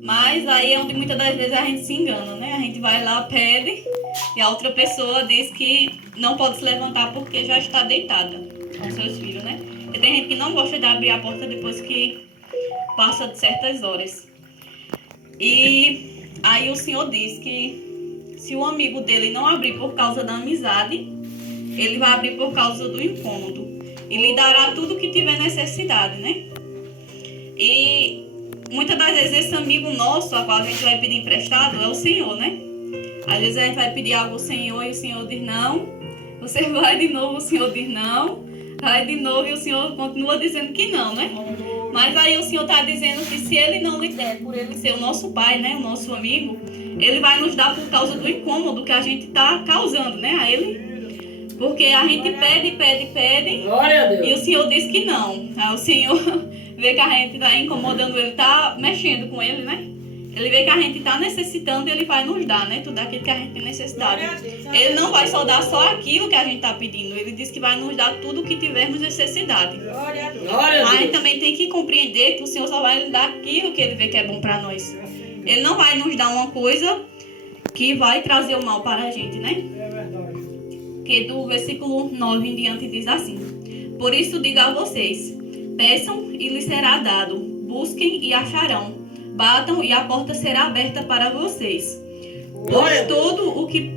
Mas aí é onde muitas das vezes a gente se engana, né? A gente vai lá, pede, e a outra pessoa diz que não pode se levantar porque já está deitada com seus filhos, né? Porque tem gente que não gosta de abrir a porta depois que passa de certas horas. E aí o Senhor diz que se o amigo dele não abrir por causa da amizade, ele vai abrir por causa do incômodo. E lhe dará tudo o que tiver necessidade, né? E muitas das vezes esse amigo nosso, a qual a gente vai pedir emprestado, é o Senhor, né? Às vezes a gente vai pedir algo ao Senhor e o Senhor diz não. Você vai de novo, o Senhor diz não. Vai de novo e o Senhor continua dizendo que não, né? Mas aí o Senhor está dizendo que se Ele não lhe der, por Ele ser o nosso Pai, né? O nosso amigo, Ele vai nos dar por causa do incômodo que a gente está causando, né? A Ele. Porque a gente pede. Glória a Deus. E o Senhor diz que não. Aí o Senhor vê que a gente está incomodando Ele, está mexendo com Ele, né? Ele vê que a gente está necessitando e Ele vai nos dar, né? Tudo aquilo que a gente tem necessidade. Ele não vai só dar só aquilo que a gente está pedindo. Ele diz que vai nos dar tudo o que tivermos necessidade. Mas a gente também tem que compreender que o Senhor só vai nos dar aquilo que Ele vê que é bom para nós. Ele não vai nos dar uma coisa que vai trazer o mal para a gente, né? Porque do versículo 9 em diante diz assim: por isso digo a vocês, peçam e lhes será dado, busquem e acharão, batam e a porta será aberta para vocês. Pois todo o que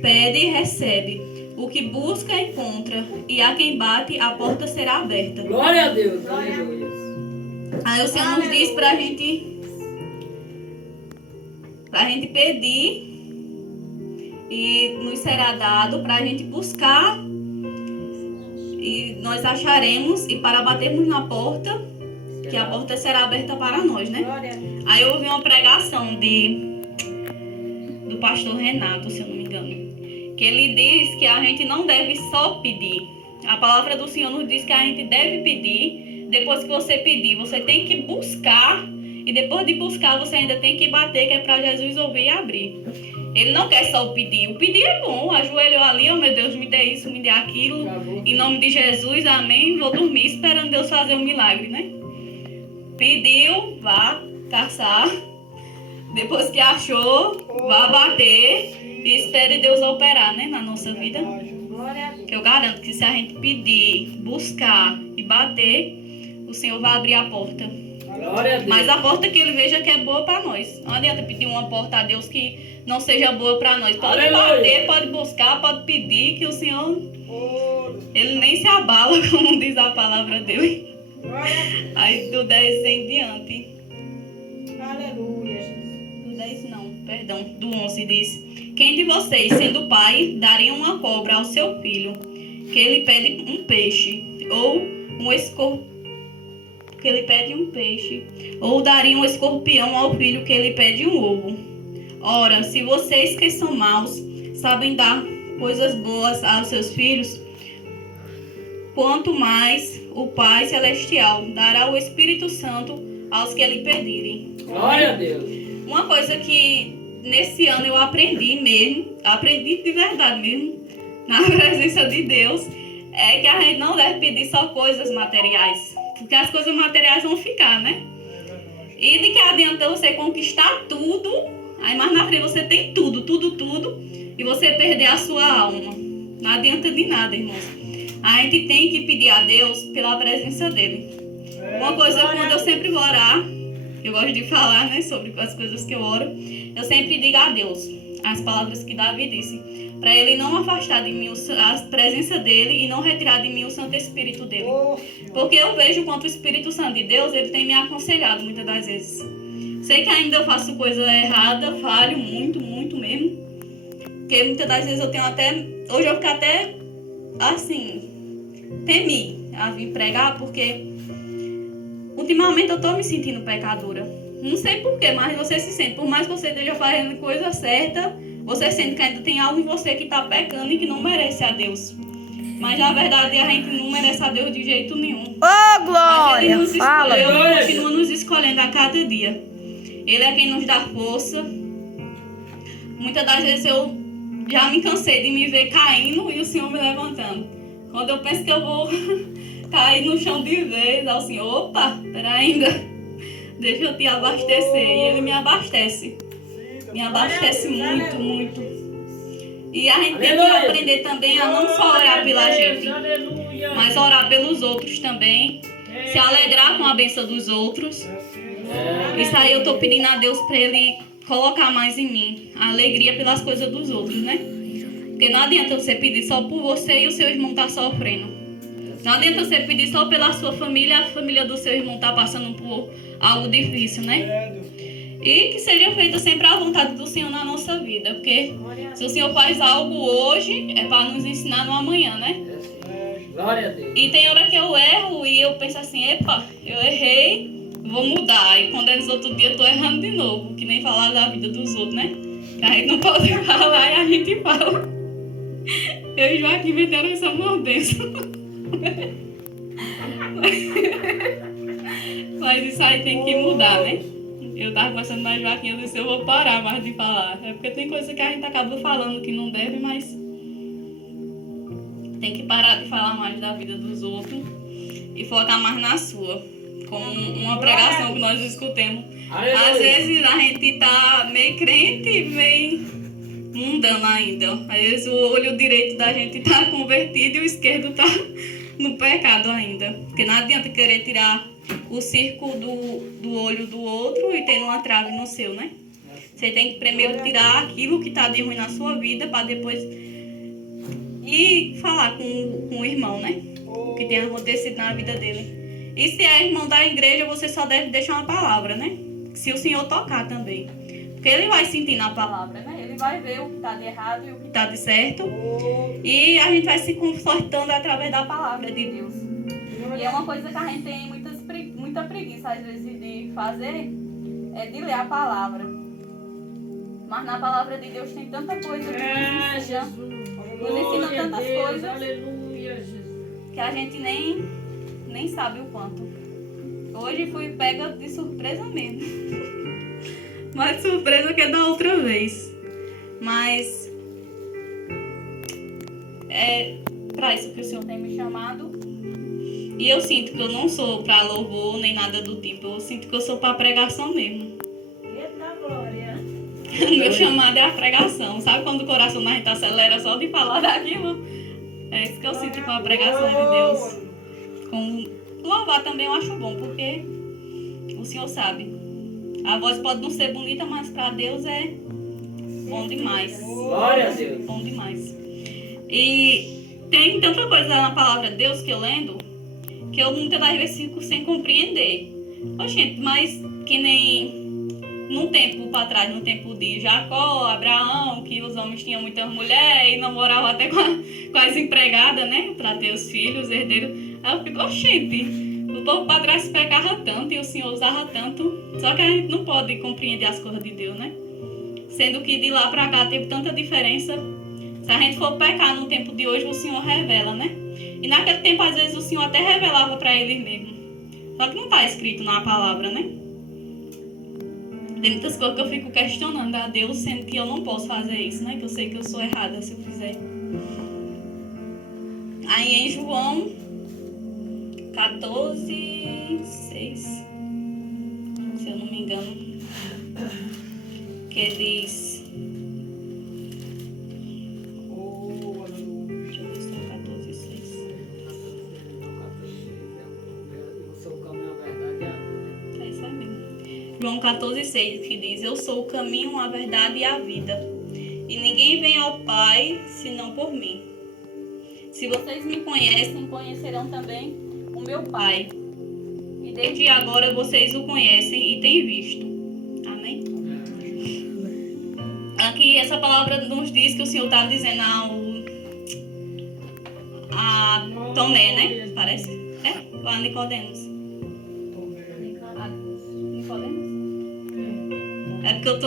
pede recebe, o que busca encontra, e a quem bate a porta será aberta. Glória a Deus. Aleluia. Aí o Senhor nos diz pra gente pedir e nos será dado, para a gente buscar e nós acharemos, e para batermos na porta, que a porta será aberta para nós, né? Aí eu ouvi uma pregação do pastor Renato, se eu não me engano, que ele diz que a gente não deve só pedir. A palavra do Senhor nos diz que a gente deve pedir. Depois que você pedir, você tem que buscar, e depois de buscar você ainda tem que bater, que é para Jesus ouvir e abrir. Ele não quer só o pedir. O pedir é bom. Ajoelhou ali, oh meu Deus, me dê isso, me dê aquilo. Em nome de Jesus, amém. Vou dormir esperando Deus fazer um milagre, né? Pediu, vá caçar. Depois que achou, vá bater e espere Deus operar, né, na nossa vida. Que eu garanto que se a gente pedir, buscar e bater, o Senhor vai abrir a porta. Mas a porta que Ele veja que é boa para nós. Não adianta pedir uma porta a Deus que não seja boa para nós. Pode bater, pode buscar, pode pedir, que o Senhor, Ele nem se abala, como diz a palavra dele. Aí do 10 em diante. Aleluia. Do 10 não, perdão, do 11 diz: quem de vocês, sendo pai, daria uma cobra ao seu filho, que ele pede um peixe, ou um escorpião? Que ele pede um peixe, ou daria um escorpião ao filho que ele pede um ovo? Ora, se vocês que são maus sabem dar coisas boas aos seus filhos, quanto mais o Pai Celestial dará o Espírito Santo aos que lhe pedirem. Glória a Deus. Uma coisa que nesse ano eu aprendi de verdade mesmo, na presença de Deus, é que a gente não deve pedir só coisas materiais. Porque as coisas materiais vão ficar, né? E de que adianta você conquistar tudo, aí mais na frente você tem tudo, e você perder a sua alma. Não adianta de nada, irmãos. A gente tem que pedir a Deus pela presença dEle. Uma coisa, quando eu sempre vou orar, eu gosto de falar, né, sobre as coisas que eu oro, eu sempre digo a Deus as palavras que Davi disse, para Ele não afastar de mim a presença dEle e não retirar de mim o Santo Espírito dEle. Porque eu vejo quanto o Espírito Santo de Deus, Ele tem me aconselhado muitas das vezes. Sei que ainda eu faço coisa errada, falho muito mesmo. Porque muitas das vezes eu tenho até... Hoje eu fico até, assim, temi a vir pregar, porque ultimamente eu estou me sentindo pecadora. Não sei porquê, mas você se sente. Por mais que você esteja fazendo coisa certa, você sente que ainda tem algo em você que está pecando e que não merece a Deus. Mas na verdade a gente não merece a Deus de jeito nenhum. Ô, Glória! Ele nos Fala, escolheu Glória. e continua nos escolhendo a cada dia. Ele é quem nos dá força. Muitas das vezes eu já me cansei de me ver caindo e o Senhor me levantando. Quando eu penso que eu vou cair no chão de vez, ao Senhor, opa, pera ainda. deixa eu te abastecer. E ele me abastece. Me abastece muito, muito. E a gente tem que aprender também a não só orar pela gente, mas orar pelos outros também. Se alegrar com a bênção dos outros. Isso aí eu tô pedindo a Deus para Ele colocar mais em mim. A alegria pelas coisas dos outros, né? Porque não adianta você pedir só por você e o seu irmão tá sofrendo. Não adianta você pedir só pela sua família, a família do seu irmão tá passando por algo difícil, né? E que seja feita sempre a vontade do Senhor na nossa vida. Porque se o Senhor faz algo hoje, é para nos ensinar no amanhã, né? Glória a Deus. E tem hora que eu erro e eu penso assim, epa, eu errei, vou mudar. E quando é nos outros dias eu tô errando de novo. Que nem falar da vida dos outros, né? Que a gente não pode falar e a gente fala. Eu e Joaquim meteram essa mordência. Mas isso aí tem que mudar, né? Eu tava conversando mais Joaquim, eu disse, eu vou parar mais de falar. É porque tem coisa que a gente acaba falando que não deve, mas tem que parar de falar mais da vida dos outros e focar mais na sua. Como uma pregação que nós escutemos. Às vezes a gente tá meio crente, meio mundano ainda. Às vezes o olho direito da gente tá convertido e o esquerdo tá no pecado ainda. Porque não adianta querer tirar o círculo do olho do outro e ter uma trave no seu, né? Você tem que primeiro tirar aquilo que tá de ruim na sua vida para depois ir falar com o irmão, né? O que tem acontecido na vida dele. E se é irmão da igreja, você só deve deixar uma palavra, né? Se o Senhor tocar também. Porque ele vai sentir na palavra, né? Ele vai ver o que tá de errado e o que tá de certo. E a gente vai se confortando através da palavra de Deus. E é uma coisa que a gente tem muita preguiça, às vezes, de fazer, é de ler a palavra. Mas na palavra de Deus tem tanta coisa que nos ensina. Nos ensina tantas coisas. Aleluia, Jesus. Que a gente nem sabe o quanto. Hoje fui pega de surpresa mesmo. Mais surpresa que da outra vez. Mas é pra isso que o Senhor tem me chamado. E eu sinto que eu não sou pra louvor nem nada do tipo. Eu sinto que eu sou pra pregação mesmo. Eita glória. O meu chamado é a pregação. Sabe quando o coração da gente acelera só de falar daquilo? É isso que eu sinto com a pregação de Deus. Com louvar também eu acho bom, porque o Senhor sabe. A voz pode não ser bonita, mas para Deus é bom demais. Glória a Deus. Bom demais. E tem tanta coisa na palavra de Deus que eu lendo, que eu muitas das vezes fico sem compreender. Ô, gente, mas que nem num tempo para trás, no tempo de Jacó, Abraão, que os homens tinham muitas mulheres e namoravam até com as empregadas, né? Para ter os filhos, herdeiros. Aí eu fico, gente, o povo para trás pecava tanto e o Senhor usava tanto. Só que a gente não pode compreender as coisas de Deus, né? Sendo que de lá para cá teve tanta diferença. Se a gente for pecar no tempo de hoje, o Senhor revela, né? E naquele tempo, às vezes, o Senhor até revelava para eles mesmo. Só que não está escrito na palavra, né? Tem muitas coisas que eu fico questionando a Deus, sendo que eu não posso fazer isso, né? Que eu sei que eu sou errada se eu fizer. Aí em João 14:6, se eu não me engano, que diz... Deixa eu ver se é 14:6. Eu sou o caminho, a verdade e a vida. É isso aí mesmo. João 14:6, que diz: eu sou o caminho, a verdade e a vida. E ninguém vem ao Pai senão por mim. Se vocês me conhecem, conhecerão também o meu Pai. E desde agora vocês o conhecem e têm visto. Amém? Aqui essa palavra nos diz que o Senhor está dizendo a Tomé, né? Parece? É? Ou a Nicodemos? Nicodemos? É porque eu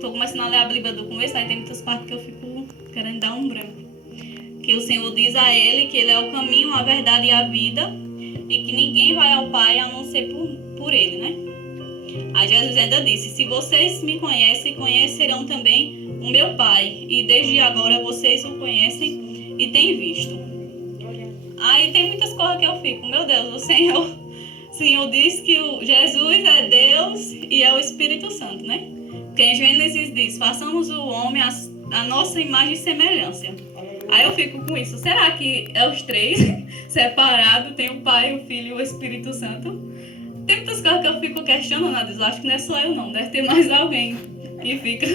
tô começando a ler a Bíblia do começo, aí tem muitas partes que eu fico querendo dar um branco. Que o Senhor diz a ele que ele é o caminho, a verdade e a vida, e que ninguém vai ao Pai a não ser por ele, né? Aí Jesus ainda disse: se vocês me conhecem, conhecerão também o meu Pai, e desde agora vocês o conhecem e têm visto. Aí tem muitas coisas que eu fico, meu Deus, o Senhor Senhor diz que o Jesus é Deus e é o Espírito Santo, né? Porque em Gênesis diz, façamos o homem a nossa imagem e semelhança. Aí eu fico com isso, será que é os três separados, tem o Pai, o Filho e o Espírito Santo? Tem muitas coisas que eu fico questionando, eu acho que não é só eu não, deve ter mais alguém que fica.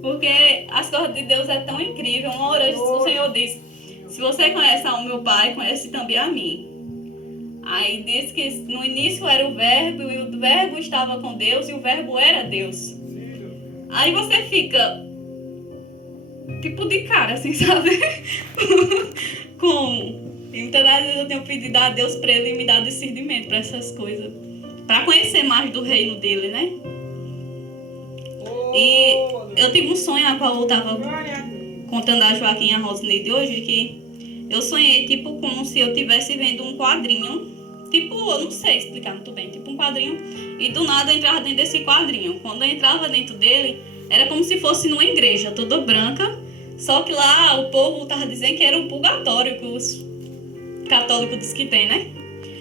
Porque as coisas de Deus é tão incrível. Uma hora o Senhor disse, se você conhece ao meu Pai, conhece também a mim. Aí diz que no início era o Verbo, e o Verbo estava com Deus, e o Verbo era Deus. Aí você fica tipo de cara, assim, sabe? Como? Então, às vezes eu tenho pedido a Deus para Ele me dar discernimento para essas coisas. Para conhecer mais do reino dele, né? E eu tive um sonho, a qual eu estava contando a Joaquim e a Rosineide hoje, que eu sonhei, tipo, como se eu estivesse vendo um quadrinho. Tipo, eu não sei explicar muito bem, tipo um quadrinho. E do nada eu entrava dentro desse quadrinho. Quando eu entrava dentro dele, era como se fosse numa igreja, toda branca. Só que lá o povo estava dizendo que era um purgatório que os católicos dizem que tem, né?